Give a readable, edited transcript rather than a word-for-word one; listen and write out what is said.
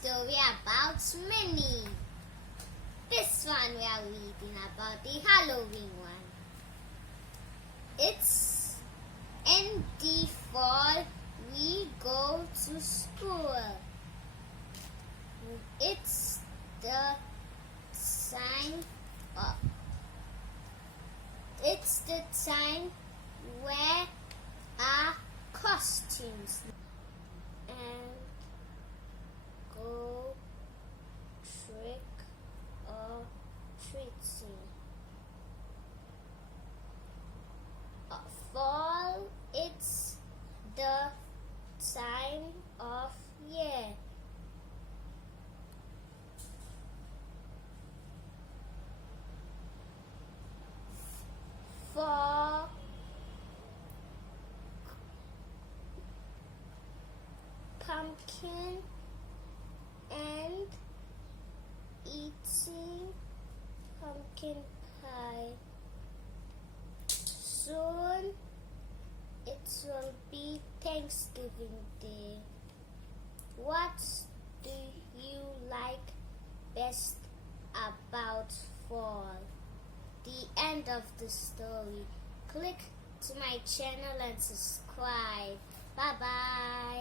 story about Minnie. This one we are reading about the Halloween one. It's in the fall we go to school. It's the time where our costumes and go trick or treating. Fall, it's the time of year. For pumpkin and eating pumpkin pie. Soon it will be Thanksgiving Day. What do you like best about fall? The end of the story. Click to my channel and subscribe. Bye bye.